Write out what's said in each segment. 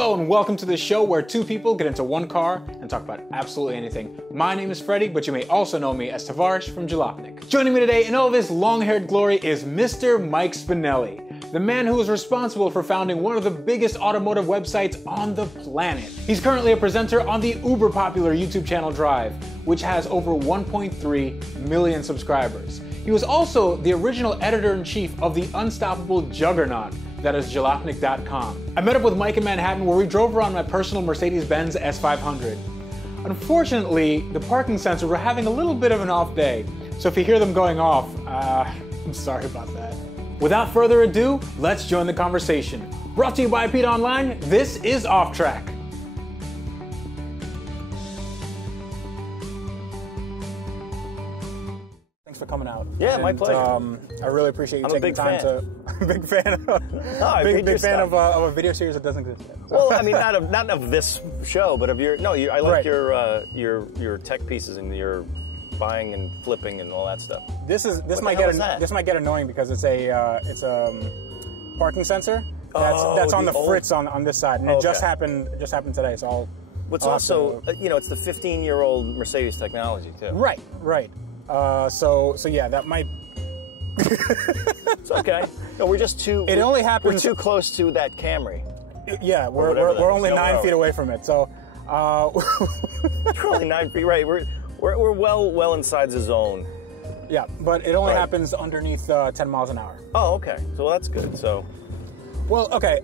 Hello and welcome to the show where two people get into one car and talk about absolutely anything. My name is Freddie, but you may also know me as Tavares from Jalopnik. Joining me today in all of his long-haired glory is Mr. Mike Spinelli, the man who is responsible for founding one of the biggest automotive websites on the planet. He's currently a presenter on the uber popular YouTube channel Drive, which has over 1.3 million subscribers. He was also the original editor-in-chief of the unstoppable juggernaut that is Jalopnik.com. I met up with Mike in Manhattan where we drove around my personal Mercedes-Benz S500. Unfortunately, the parking sensors were having a little bit of an off day, so if you hear them going off, I'm sorry about that. Without further ado, let's join the conversation. Brought to you by APiDA Online, this is Offtrack. Thanks for coming out. Yeah, my pleasure. I really appreciate you taking time to. Big fan of big fan of a video series that doesn't exist yet. So. Well, I mean, not of this show, but of your. No, I like your tech pieces and your buying and flipping and all that stuff. This might get annoying because it's a parking sensor that's on the fritz on this side, and it just happened today. So I'll. What's also it's the 15-year-old Mercedes technology too. Right. So yeah, that might. It's okay. No, we're just too. It only happens. We're too close to that Camry. Yeah, we're only 9 feet away from it. So. It's really 9 feet, right? We're well inside the zone. Yeah, but it only happens underneath 10 miles an hour. Oh, okay. So that's good. So. Well, okay.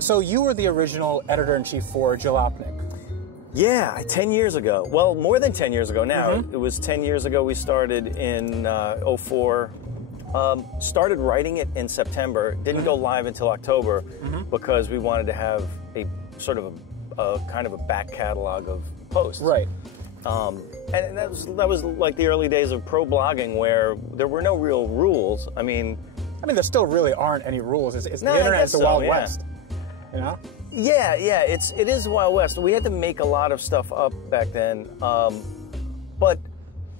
So you were the original editor-in-chief for Jalopnik. Yeah, 10 years ago. Well, more than 10 years ago now. It was 10 years ago we started in 04. Started writing it in September. Didn't go live until October because we wanted to have a sort of a kind of a back catalog of posts. Right. And that was like the early days of pro blogging where there were no real rules. I mean, there still really aren't any rules. It's the internet. It's the Wild West. You know. Yeah, it is Wild West. We had to make a lot of stuff up back then, but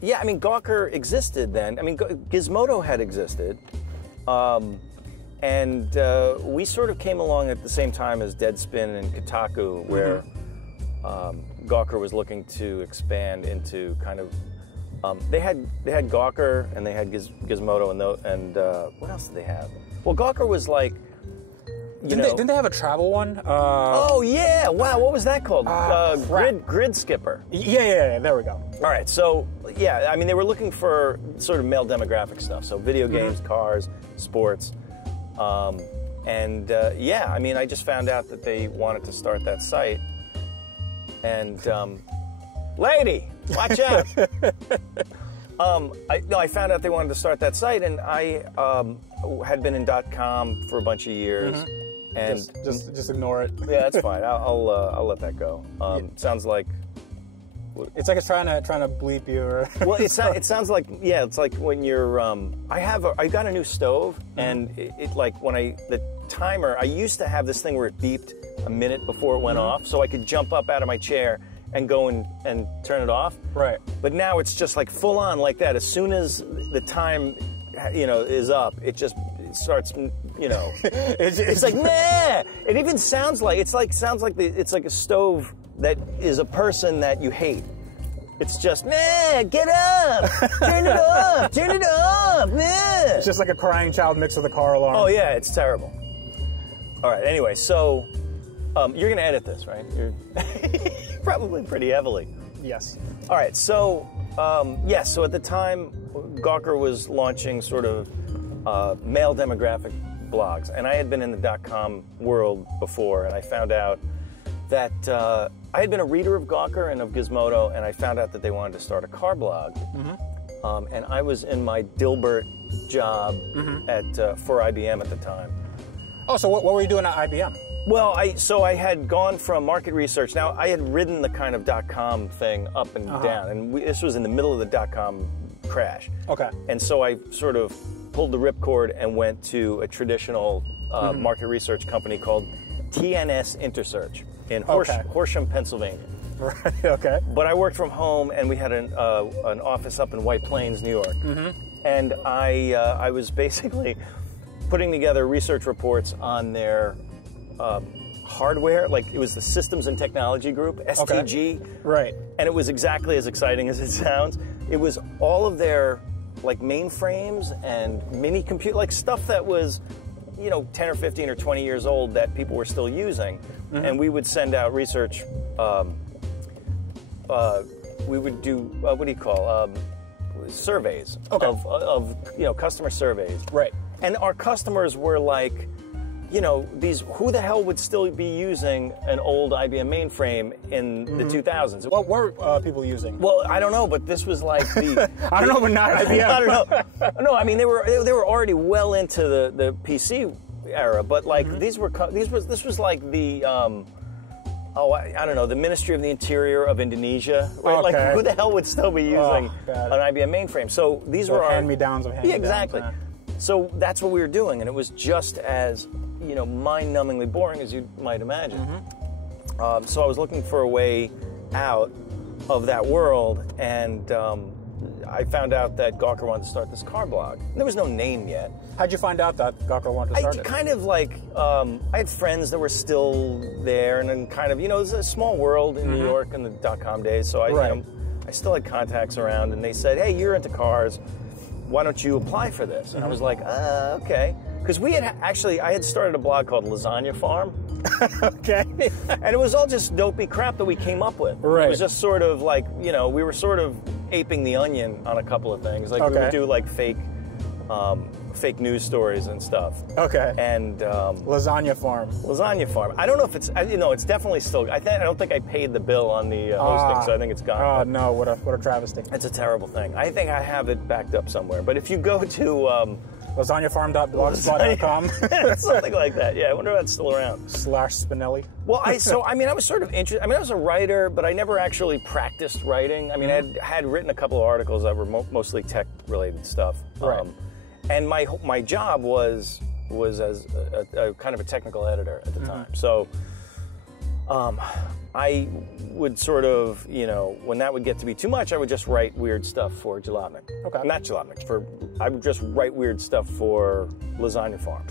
yeah, I mean, Gawker existed then. I mean, Gizmodo had existed, and we sort of came along at the same time as Deadspin and Kotaku, where Gawker was looking to expand into kind of. They had Gawker and they had Gizmodo and what else did they have? Well, Gawker was like. Didn't they have a travel one? Oh yeah! Wow, what was that called? Grid Skipper. Yeah. There we go. All right, so yeah, I mean they were looking for sort of male demographic stuff, so video games, cars, sports, and yeah, I mean I just found out that they wanted to start that site, and lady, watch out! I found out they wanted to start that site, and I had been in .com for a bunch of years. And just ignore it. Yeah, that's fine. I'll let that go. Sounds like it's like it's trying to bleep you. Or well, it sounds like it's like when you're. I got a new stove, and it like when the timer. I used to have this thing where it beeped a minute before it went off, so I could jump up out of my chair and go and turn it off. Right. But now it's just like full on like that. As soon as the time, is up, it starts, it's like nah. It even sounds like it's like a stove that is a person that you hate. It's just nah, get up, turn it off, nah. It's just like a crying child mixed with a car alarm. Oh yeah, it's terrible. All right. Anyway, so you're gonna edit this, right? You're probably pretty heavily. Yes. All right. So yes. So at the time, Gawker was launching sort of male demographic blogs, and I had been in the .com world before, and I found out that I had been a reader of Gawker and of Gizmodo, and I found out that they wanted to start a car blog, and I was in my Dilbert job for IBM at the time. Oh, so what were you doing at IBM? Well, I had gone from market research. Now, I had ridden the kind of .com thing up and down, and this was in the middle of the .com crash. Okay. And so I sort of pulled the ripcord and went to a traditional market research company called TNS Intersearch in Horsham, Pennsylvania. Right. Okay. But I worked from home, and we had an office up in White Plains, New York. And I was basically putting together research reports on their hardware, like it was the Systems and Technology Group, STG. Okay. Right. And it was exactly as exciting as it sounds. It was all of their like mainframes and mini computer, like stuff that was, 10 or 15 or 20 years old that people were still using. And we would send out research. We would do what do you call surveys of customer surveys. Right. And our customers were like, these, who the hell would still be using an old IBM mainframe in the 2000s? What were people using? Well, I don't know, but this was like the... I don't know, but not IBM. I don't know. No, I mean, they were already well into the PC era, but like this was like the... I don't know, the Ministry of the Interior of Indonesia. Right? Okay. Like, who the hell would still be using an IBM mainframe? So these were our... hand-me-downs of hand-me-downs. Yeah, exactly. So that's what we were doing, and it was just as, mind-numbingly boring as you might imagine. So I was looking for a way out of that world, and I found out that Gawker wanted to start this car blog. There was no name yet. How'd you find out that Gawker wanted to start it? Kind of like, I had friends that were still there, and then kind of, it was a small world in New York in the .com days, so I still had contacts around, and they said, hey, you're into cars, why don't you apply for this? And I was like, okay. Because I had started a blog called Lasagna Farm. Okay. And it was all just dopey crap that we came up with. Right. It was just sort of like, we were sort of aping the Onion on a couple of things. Like we would do like fake news stories and stuff. Okay. And Lasagna Farm. Lasagna Farm. I don't know if it's, it's definitely still, I don't think I paid the bill on the hosting, so I think it's gone. Oh, no, what a travesty. It's a terrible thing. I think I have it backed up somewhere. But if you go to... lasagnafarm.blogspot.com. Something like that. Yeah, I wonder if that's still around. /Spinelli. Well, I was sort of interested. I was a writer, but I never actually practiced writing. I mean, I had written a couple of articles that were mostly tech-related stuff. Right. And my job was as a kind of a technical editor at the time. So I would sort of, when that would get to be too much, I would just write weird stuff for Jalopnik. Okay. Not Jalopnik. I would just write weird stuff for Lasagna Farm.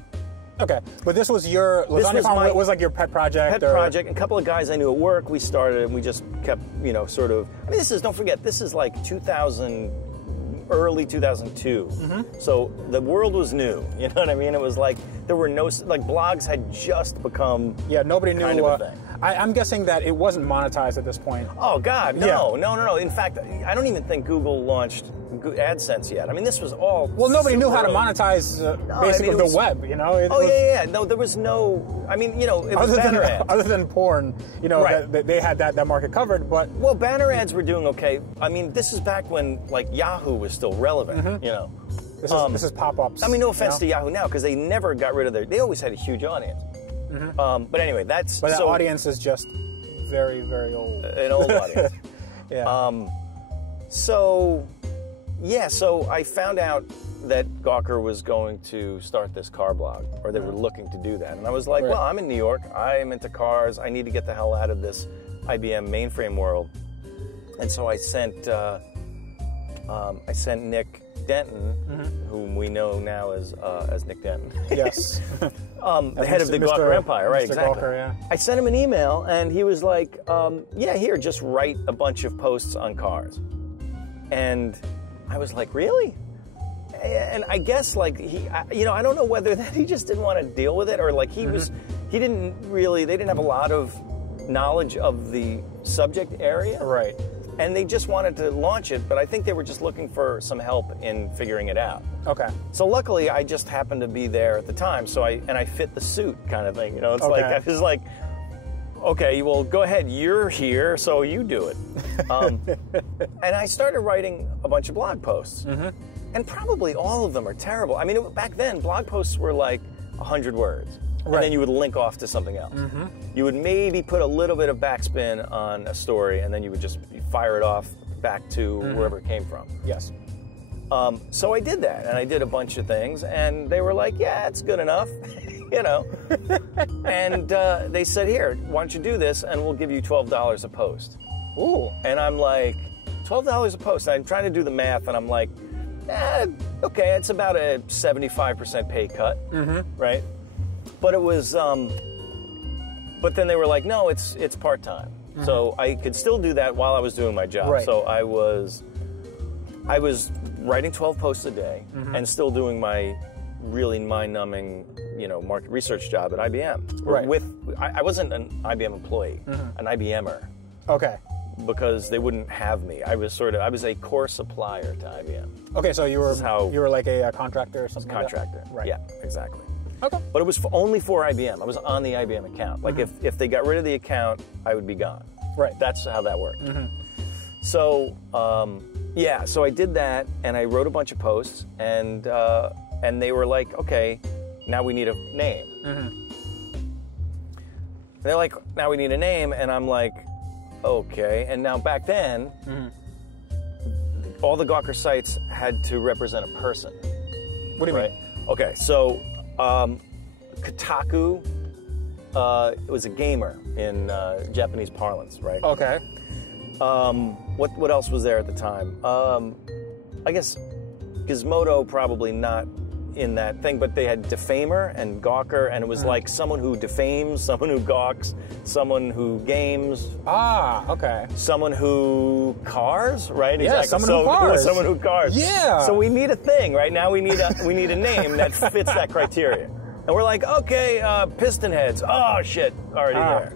Okay, but this was your Lasagna Farm was like your pet project. Project. A couple of guys I knew at work. We started, and we just kept, sort of. I mean, don't forget, this is like 2000. Early 2002. So the world was new. You know what I mean? It was like there were no blogs had just become nobody knew. Kind of a thing. I'm guessing that it wasn't monetized at this point. Oh God, no. In fact, I don't even think Google launched AdSense yet. I mean, this was all. Well, nobody knew how to monetize basically the web. No, there was no. I mean, it was banner ads. Other than porn, they had that market covered. But banner ads were doing okay. I mean, this is back when like Yahoo was still relevant. This is pop-ups. I mean, no offense to Yahoo now, because they never got rid of they always had a huge audience. But anyway, that audience is just very, very old. An old audience. So I found out that Gawker was going to start this car blog, or they were looking to do that. And I was like, well, I'm in New York. I am into cars. I need to get the hell out of this IBM mainframe world. And so I sent Nick Denton, whom we know now as Nick Denton. Yes. The head of the Gawker Empire, right? Mr. Exactly. Gawker, yeah. I sent him an email, and he was like, here, just write a bunch of posts on cars. And I was like, really? And I guess like I don't know whether that he just didn't want to deal with it, or like they didn't have a lot of knowledge of the subject area. Right. And they just wanted to launch it, but I think they were just looking for some help in figuring it out. Okay. So luckily, I just happened to be there at the time, so I fit the suit kind of thing. It's like I was like, okay, well, go ahead. You're here, so you do it. And I started writing a bunch of blog posts, and probably all of them are terrible. I mean, back then, blog posts were like 100 words. Right. And then you would link off to something else. You would maybe put a little bit of backspin on a story, and then you would just fire it off back to wherever it came from. Yes. So I did that, and I did a bunch of things, and they were like, yeah, it's good enough, And they said, here, why don't you do this, and we'll give you $12 a post. Ooh. And I'm like, $12 a post. And I'm trying to do the math, and I'm like, okay, it's about a 75% pay cut, right? But it was, But then they were like, no, it's part-time. So I could still do that while I was doing my job. Right. So I was writing 12 posts a day and still doing my really mind-numbing, market research job at IBM. Right. I wasn't an IBM employee, an IBMer. Okay. Because they wouldn't have me. I was a core supplier to IBM. Okay, so you were like a contractor or something Contractor. like that? Right. Yeah, exactly. Okay. But it was only for IBM. I was on the IBM account. Like if they got rid of the account, I would be gone. Right. That's how that worked. So so I did that, and I wrote a bunch of posts, and they were like, okay, now we need a name. And they're like, now we need a name, and I'm like, okay. And now back then, all the Gawker sites had to represent a person. What do you mean? Okay, so Kotaku was a gamer in Japanese parlance, right? Okay. What else was there at the time? I guess Gizmodo probably not in that thing, but they had Defamer and Gawker, and it was like someone who defames, someone who gawks, someone who games. Ah, okay. Someone who cars, right? Yeah, exactly. Someone who cars. Yeah. So we need a thing, right? Now we need a name that fits that criteria. And we're like, okay, piston heads. Oh shit, already there.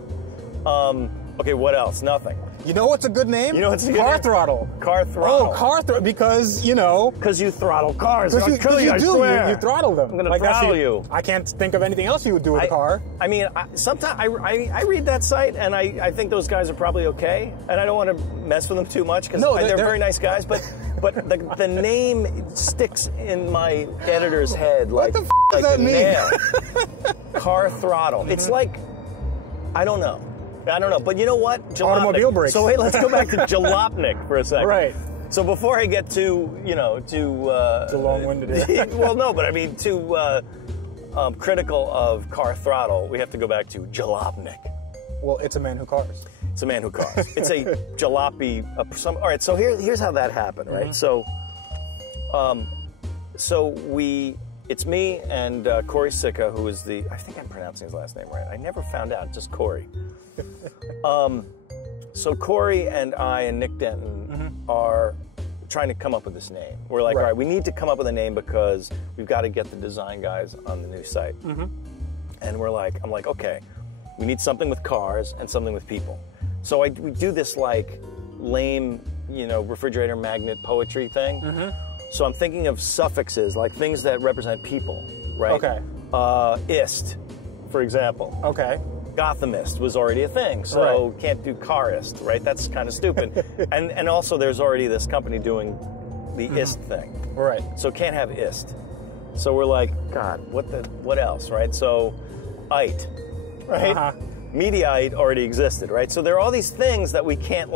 Okay, what else? Nothing. You know what's a good name? You know what's a good Car name? Throttle. Car Throttle. Oh, Car Throttle, because, Because you throttle cars. Because you do. You throttle them. I'm going to throttle you. I can't think of anything else you would do with a car. I mean, sometimes I read that site, and I think those guys are probably okay, and I don't want to mess with them too much, because they're very nice guys, but the name sticks in my editor's head like, what the does that mean? Nail. Car Throttle. It's like, I don't know, but you know what? Jalopnik. Automobile brakes. So wait, let's go back to Jalopnik for a second. Right. So before I get too long-winded. Well, no, but I mean too critical of Car Throttle, we have to go back to Jalopnik. Well, it's a man who cars. It's a man who cars. It's a jalopy. All right. So here's how that happened. Right. So, it's me and Corey Sicca, who is I think I'm pronouncing his last name right. I never found out. Just Corey. So Corey and I and Nick Denton are trying to come up with this name. We're like, all right, we need to come up with a name because we've got to get the design guys on the new site. And I'm like, okay, we need something with cars and something with people. So we do this like lame, refrigerator magnet poetry thing. So I'm thinking of suffixes, like things that represent people, right? Okay. Ist, for example. Okay. Gothamist was already a thing, so can't do carist, right? That's kind of stupid. and also there's already this company doing the ist thing. Right. So can't have ist. So we're like, God, what else, right? So ite, right? Mediaite already existed, right? So there are all these things that we can't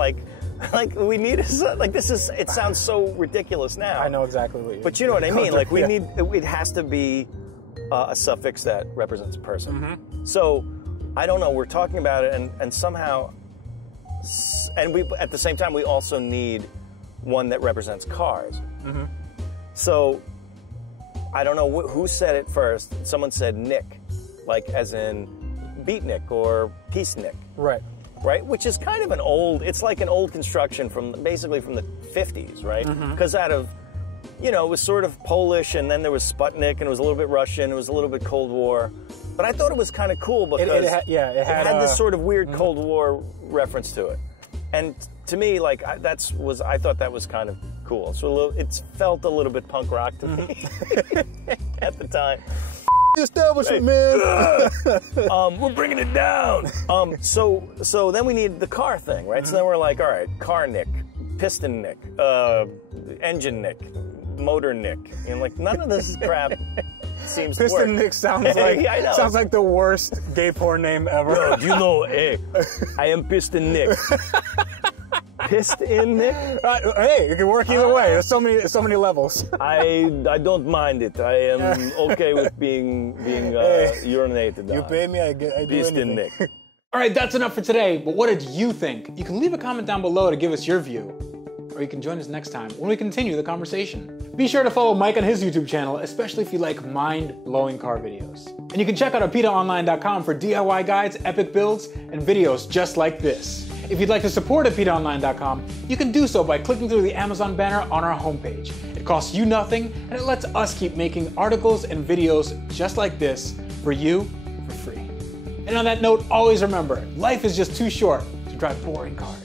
we need it sounds so ridiculous now. I know exactly what you mean. But you know what I mean? Like we need, it has to be a suffix that represents a person. So I don't know, we're talking about it and somehow, and we at the same time we also need one that represents cars. So I don't know who said it first. Someone said Nick, like as in Beatnik or Peace Nick. Right. Which is kind of it's like an old construction basically from the 50s, right? Because out of, it was sort of Polish, and then there was Sputnik, and it was a little bit Russian, it was a little bit Cold War. But I thought it was kind of cool because it had this sort of weird Cold War reference to it. And to me, I thought that was kind of cool. So it felt a little bit punk rock to me at the time. Establishment, man. We're bringing it down. So then we need the car thing, right? So then we're like, all right, car Nick, piston Nick, engine Nick, motor Nick. None of this crap seems to work. Piston Nick sounds like the worst gay porn name ever. No, do you know? Hey, I am Piston Nick. Piston Nick? Hey, it can work either way. There's so many levels. I don't mind it. I am okay with being urinated on. You pay me, I do Piston anything. Nick. All right, that's enough for today. But what did you think? You can leave a comment down below to give us your view. or you can join us next time when we continue the conversation. Be sure to follow Mike on his YouTube channel, especially if you like mind-blowing car videos. And you can check out APiDAonline.com for DIY guides, epic builds, and videos just like this. If you'd like to support APiDAonline.com, you can do so by clicking through the Amazon banner on our homepage. It costs you nothing, and it lets us keep making articles and videos just like this for you for free. And on that note, always remember, life is just too short to drive boring cars.